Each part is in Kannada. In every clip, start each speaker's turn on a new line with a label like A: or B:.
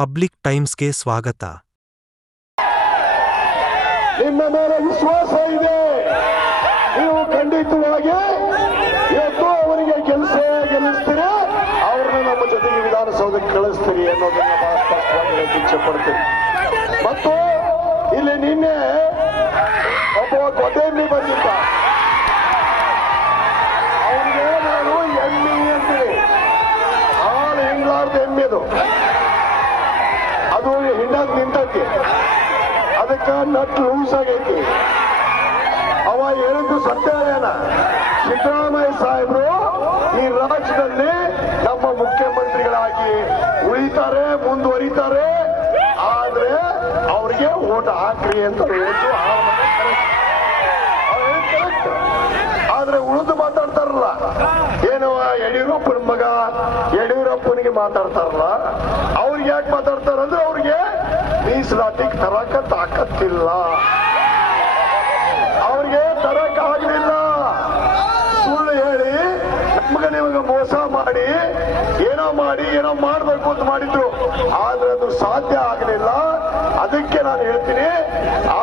A: ಪಬ್ಲಿಕ್ ಟೈಮ್ಸ್ಗೆ ಸ್ವಾಗತ.
B: ನಿಮ್ಮ ಮೇಲೆ ವಿಶ್ವಾಸ ಇದೆ. ನೀವು ಖಂಡಿತವಾಗಿ ಇವತ್ತು ಅವರಿಗೆ ಕೆಲಸ ಗೆಲ್ಲಿಸ್ತೀರಿ? ಅವ್ರನ್ನ ನಮ್ಮ ಜೊತೆಗೆ ವಿಧಾನಸೌಧಕ್ಕೆ ಕಳಿಸ್ತೀರಿ ಅನ್ನೋದನ್ನ ಸ್ಪಷ್ಟವಾಗಿ ಇಚ್ಛೆ ಪಡ್ತೀನಿ ಮತ್ತು ಇಲ್ಲಿ ನಿನ್ನೆ ಒಬ್ಬ ಕೊಟೆಯಲ್ಲಿ ಬಂದಿದ್ದ. ಅವನಿಗೆ ನಾನು ಎಮ್ಮಿ ಅಂತೀನಿ. ಆಳು ಹಿಂಡ್ಲಾರ್ದ ಎಮ್ಮೆದು ಹಿಂಡಾದ್ ನಿಂತೈತಿ. ಅದಕ್ಕೆ ನಟ್ ಲೂಸ್ ಆಗೈತಿ. ಅವ ಹೇಳಿದ್ದು ಸತ್ಯವೇನ ಸಿದ್ದರಾಮಯ್ಯ ಸಾಹೇಬರು ಈ ರಾಜ್ಯದಲ್ಲಿ ನಮ್ಮ ಮುಖ್ಯಮಂತ್ರಿಗಳಾಗಿ ಉಳಿತಾರೆ, ಮುಂದುವರಿತಾರೆ. ಆದ್ರೆ ಅವ್ರಿಗೆ ಓಟ್ ಹಾಕ್ರಿ ಅಂತ ಹೇಳಿದ್ದು. ಆದ್ರೆ ಉಳಿದು ಮಾತಾಡ್ತಾರಲ್ಲ. ಏನು ಯಡಿಯೂರಪ್ಪನ ಮಗ, ಯಡಿಯೂರಪ್ಪನಿಗೆ ಮಾತಾಡ್ತಾರಲ್ಲ. ಅವ್ರಿಗೆ ಯಾಕೆ ಮಾತಾಡ್ತಾರಂದ್ರೆ ಅವ್ರಿಗೆ ಮೀಸಲಾತಿಗೆ ತರಕ ತಾಕತ್ತಿಲ್ಲ. ಅವ್ರಿಗೆ ತರಕ ಆಗಲಿಲ್ಲ. ಸುಳ್ಳು ಹೇಳಿ ನಮ್ಗೆ ನಿಮಗೆ ಮೋಸ ಮಾಡಿ, ಏನೋ ಮಾಡಿ, ಏನೋ ಮಾಡ್ಬೇಕು ಅಂತ ಮಾಡಿದ್ರು. ಆದ್ರೆ ಅದು ಸಾಧ್ಯ ಆಗಲಿಲ್ಲ. ಅದಕ್ಕೆ ನಾನು ಹೇಳ್ತೀನಿ, ಆ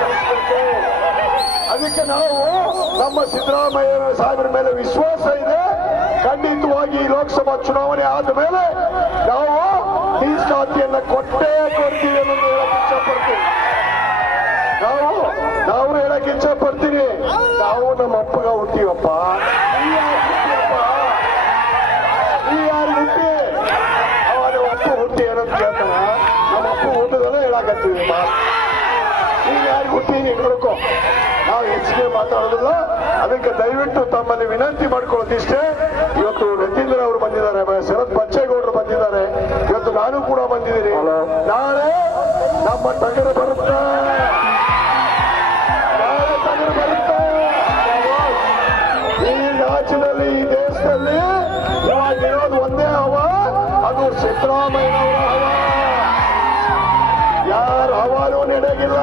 B: ಕಲಿಸ್ಬೇಕು ಅದಕ್ಕೆ ನಾವು ನಮ್ಮ ಸಿದ್ದರಾಮಯ್ಯ ಸಾಹೇಬರ ಮೇಲೆ ವಿಶ್ವಾಸ ಇದೆ. ಖಂಡಿತವಾಗಿ ಲೋಕಸಭಾ ಚುನಾವಣೆ ಆದ ಮೇಲೆ ನಾವು ಮೀಸಲಾತಿಯನ್ನ ಕೊಟ್ಟೇ ಕೊಡ್ತೀವಿ ಅನ್ನೋದು ಹೇಳಕ್ ಇಚ್ಛಪಡ್ತೀವಿ ನಾವು ನಾವು ಹೇಳಕ್ ಇಚ್ಛೆ ಪಡ್ತೀನಿ ನಾವು ನಮ್ಮ ಅಪ್ಪಗ ಹುಟ್ಟಿವಪ್ಪ. ನೀ ಯಾರ್ ಯಾರು ಹುಟ್ಟಿ? ಅವ ನಮ್ಮ ಅಪ್ಪ ಹುಟ್ಟಿ ಏನಂತ ಕೇಳ್ತಾನ. ನಮ್ಮ ಅಪ್ಪ ಹುಟ್ಟದಲ್ಲ ಹೇಳಕತ್ತೀವಿ ನೀನ್ ಯಾರಿಗೆ ಹುಟ್ಟಿ ನೀನ್ ನೋಡ್ಕೋ ನಾವು ಹೆಚ್ಚಿಗೆ ಮಾತಾಡೋದಿಲ್ಲ. ಅದಕ್ಕೆ ದಯವಿಟ್ಟು ತಮ್ಮಲ್ಲಿ ವಿನಂತಿ ಮಾಡ್ಕೊಳ್ಳೋದಿಷ್ಟೇ. ಇವತ್ತು ರತೀಂದ್ರ ಅವರು ಬಂದಿದ್ದಾರೆ ಮ- ಶರತ್ ಬಚ್ಚೇಗೌಡರು ಬಂದಿದ್ದಾರೆ ಇವತ್ತು ನಾನು ಕೂಡ ಬಂದಿದ್ದೀನಿ ನಾಳೆ ನಮ್ಮ ಟಗರು ಬರುತ್ತೆ ಟಗರು ಬರುತ್ತೆ ಈ ರಾಜ್ಯದಲ್ಲಿ, ಈ ದೇಶದಲ್ಲಿ ಇವಾಗ ಇರೋದು ಒಂದೇ ಅವ ಅದು ಸಿದ್ದರಾಮಯ್ಯನವರ ಹವ. ಯಾರ ಹವಾನು ನಡೆಗಿಲ್ಲ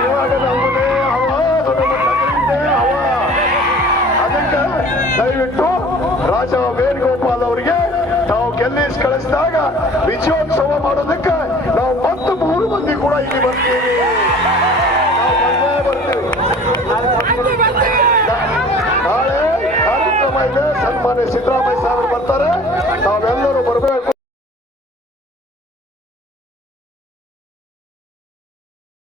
B: ಇವಾಗ ನಮ್ಮದೇ ಅದಕ್ಕೆ ದಯವಿಟ್ಟು ರಾಜ ವೇಣುಗೋಪಾಲ್ ಅವರಿಗೆ ಎಲ್ಲಿಸ್ ಕಳಿಸಿದಾಗ ವಿಜಯೋತ್ಸವ ಮಾಡೋದಕ್ಕೆ ನಾವು ಮತ್ತು ಮೂರು ಮಂದಿ ಕೂಡ ಇಲ್ಲಿ ಬರ್ತೀವಿ. ನಾಳೆ ಕಾರ್ಯಕ್ರಮ ಇದೆ. ಸನ್ಮಾನ್ಯ ಸಿದ್ದರಾಮಯ್ಯ ಸಾಹೇಬರು ಬರ್ತಾರೆ. ನಾವೆಲ್ಲ